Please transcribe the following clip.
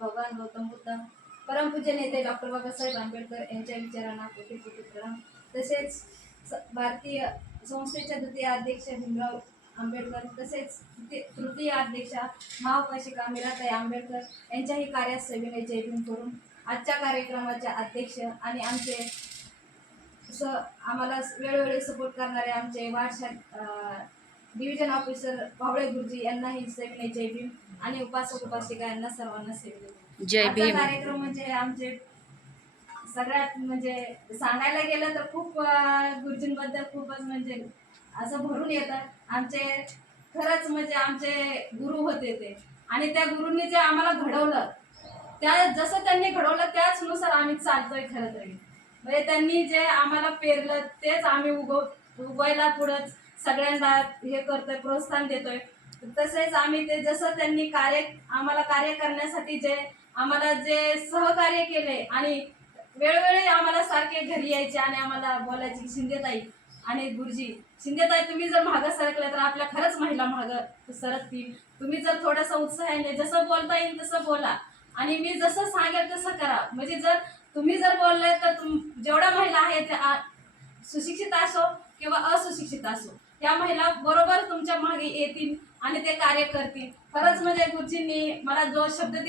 भगवान गौतम बुद्ध, परमपूज्य नेते डॉक्टर बाबासाहेब आंबेडकर यांच्या विचारांना कोटी प्रणाम। तसेच भारतीय संस्थेच्या द्वितीय अध्यक्ष भीमराव आंबेडकर, तसेच तृतीय अध्यक्षा महाउपासिका मीराताई आंबेडकर यांच्याही कार्यास सविनय जयभीम करून आजच्या कार्यक्रमाच्या अध्यक्ष आणि आम्हाला वेळोवेळी सपोर्ट करणारे आमचे डिव्हिजन ऑफिसर भावळे गुरुजी यांनाही सविनय जयभीम आणि उपासक उपासिका यांना सर्वांना सविनय जय भीम। कार्यक्रम म्हणजे आमचे सगळ्यात म्हणजे सांगायला गेलं तर खूप गुरुजींबद्दल खूपच म्हणजे असं भरून येतं। आमचे खरंच म्हणजे आमचे गुरु होते ते, आणि त्या गुरूंनी जे आम्हाला घडवलं त्या जसं त्यांनी घडवलं त्याचनुसार आम्ही चालतोय। खरं तरी म्हणजे त्यांनी जे आम्हाला पेरलं तेच आम्ही उगवायला पुढं सगळ्यांना हे करतोय, प्रोत्साहन देतोय। तसेच आम्ही ते जसं त्यांनी आम्हाला कार्य करण्यासाठी जे आम्हाला जे सहकार्य केले, आणि वेळोवेळी आम्हाला सारखे घरी यायचे आणि आम्हाला बोलायचे, शिंदेताई आणि गुरुजी, शिंदेताई तुम्ही जर मागं सरकले तर आपल्या खरंच महिला मागं सरकतील, तुम्ही जर थोडंसं उत्साहाने जसं बोलता येईल तसं बोला, आणि मी जसं सांगेल तसं करा। म्हणजे जर तुम्ही जर बोलले तर जेवढ्या महिला आहेत त्या सुशिक्षित असो किंवा अസുशिक्षित असो, या महिला बरोबर तुमच्या मागे येतील आणि ते कार्य करतील। खरंच म्हणजे गुरुजींनी मला जो शब्द